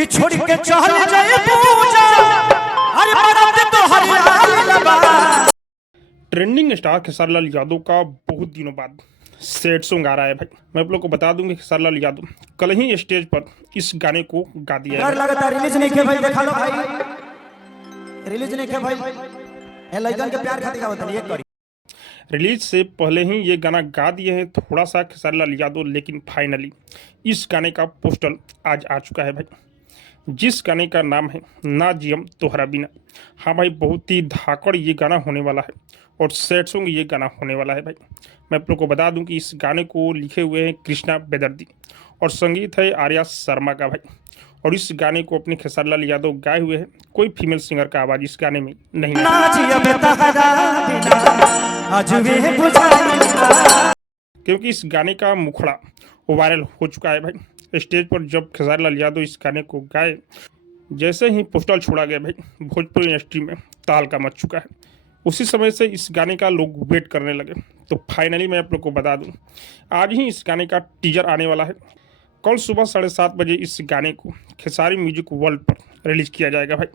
कि छोड़ के चल जाए पूजा अरे मरद तो हरियाणा। ट्रेंडिंग स्टार खेसारी लाल यादव का बहुत दिनों बाद सैड सॉन्ग आ रहा है भाई। मैं आप लोग को बता दूं कि खेसारी लाल यादव कल ही स्टेज पर इस गाने को गा दिया है। लगता है रिलीज नहीं किया भाई, देखा लो भाई, रिलीज नहीं किया भाई, ए लइकन के प्यार खातिर गावत नहीं एक करी। रिलीज से पहले ही ये गाना गा दिए हैं थोड़ा सा खेसारी लाल यादव, लेकिन फाइनली इस गाने का पोस्टर आज आ चुका है भाई, जिस गाने का नाम है ना जियम तोहरा बिना। हाँ भाई, बहुत ही धाकड़ ये गाना होने वाला है और सैड सॉन्ग ये गाना होने वाला है भाई। मैं आप लोग को बता दूं कि इस गाने को लिखे हुए हैं कृष्णा बेदर्दी और संगीत है आर्या शर्मा का भाई। और इस गाने को अपने खेसारी लाल यादव गाए हुए हैं। कोई फीमेल सिंगर का आवाज़ इस गाने में नहीं है, क्योंकि इस गाने का मुखड़ा वायरल हो चुका है भाई। स्टेज पर जब खेसारी लाल यादव इस गाने को गाए, जैसे ही पोस्टर छोड़ा गया भाई, भोजपुरी इंडस्ट्री में तहलका मच चुका है। उसी समय से इस गाने का लोग वेट करने लगे। तो फाइनली मैं आप लोग को बता दूं, आज ही इस गाने का टीजर आने वाला है। कल सुबह 7:30 बजे इस गाने को खेसारी म्यूजिक वर्ल्ड पर रिलीज किया जाएगा भाई।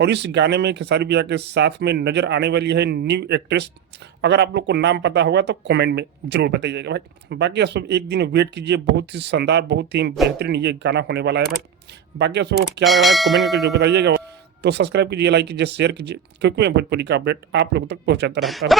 और इस गाने में खेसारी भैया के साथ में नज़र आने वाली है न्यू एक्ट्रेस। अगर आप लोग को नाम पता होगा तो कमेंट में जरूर बताइएगा भाई। बाकी आप सब एक दिन वेट कीजिए, बहुत ही शानदार, बहुत ही बेहतरीन ये गाना होने वाला है भाई। बाकी आप सबको क्या लग रहा है कमेंट करके जो बताइएगा। तो सब्सक्राइब कीजिए, लाइक कीजिए, शेयर कीजिए, क्योंकि मैं भोजपुरी का अपडेट आप लोगों तक पहुँचाता रहता हूँ।